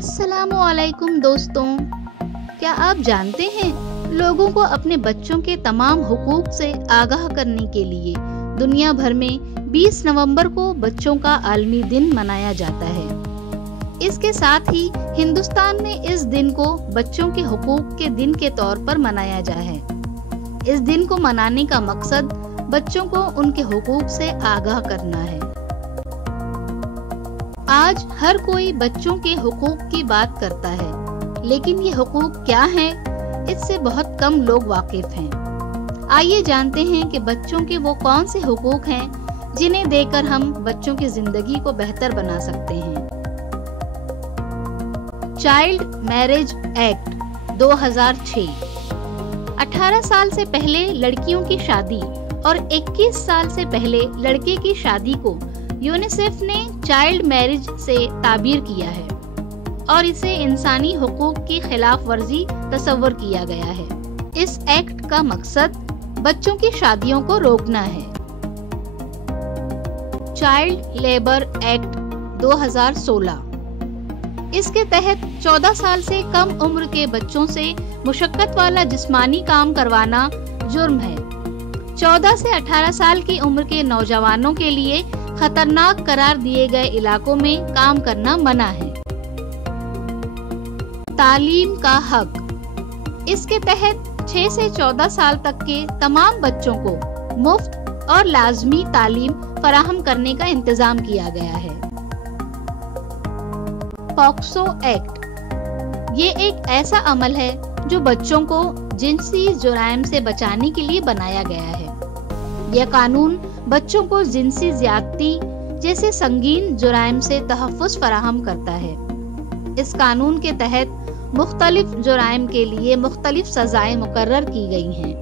अस्सलामुअलैकुम दोस्तों, क्या आप जानते हैं लोगों को अपने बच्चों के तमाम हुकूक से आगाह करने के लिए दुनिया भर में 20 नवंबर को बच्चों का आलमी दिन मनाया जाता है। इसके साथ ही हिंदुस्तान में इस दिन को बच्चों के हुकूक के दिन के तौर पर मनाया जा है। इस दिन को मनाने का मकसद बच्चों को उनके हुकूक से आगाह करना है। आज हर कोई बच्चों के हुकूक की बात करता है, लेकिन ये हुकूक क्या हैं, इससे बहुत कम लोग वाकिफ हैं। आइए जानते हैं कि बच्चों के वो कौन से हुकूक हैं जिन्हें देकर हम बच्चों की जिंदगी को बेहतर बना सकते हैं। चाइल्ड मैरिज एक्ट 2006 18 साल से पहले लड़कियों की शादी और 21 साल से पहले लड़के की शादी को यूनिसेफ ने चाइल्ड मैरिज से ताबीर किया है और इसे इंसानी हुकूक की खिलाफ वर्जी तस्वर किया गया है। इस एक्ट का मकसद बच्चों की शादियों को रोकना है। चाइल्ड लेबर एक्ट 2016 इसके तहत 14 साल से कम उम्र के बच्चों से मुशक्कत वाला जिस्मानी काम करवाना जुर्म है। 14 से 18 साल की उम्र के नौजवानों के लिए खतरनाक करार दिए गए इलाकों में काम करना मना है। तालीम का हक इसके तहत 6 से 14 साल तक के तमाम बच्चों को मुफ्त और लाजमी तालीम फराहम करने का इंतजाम किया गया है। पॉक्सो एक्ट ये एक ऐसा अमल है जो बच्चों को जिनसी जुराइम से बचाने के लिए बनाया गया है। यह कानून बच्चों को जिनसी ज्यादती जैसे संगीन जुराइम से तहफ़्फ़ुज़ फराहम करता है। इस कानून के तहत मुख्तलिफ जुराइम के लिए मुख्तलिफ सजाएं मुकर्रर की गई हैं।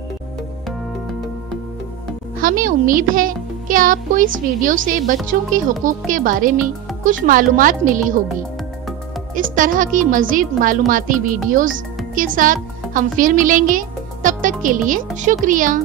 हमें उम्मीद है कि आपको इस वीडियो से बच्चों के हुकूक के बारे में कुछ मालूमात मिली होगी। इस तरह की मज़ीद मालूमाती वीडियोस के साथ हम फिर मिलेंगे। तब तक के लिए शुक्रिया।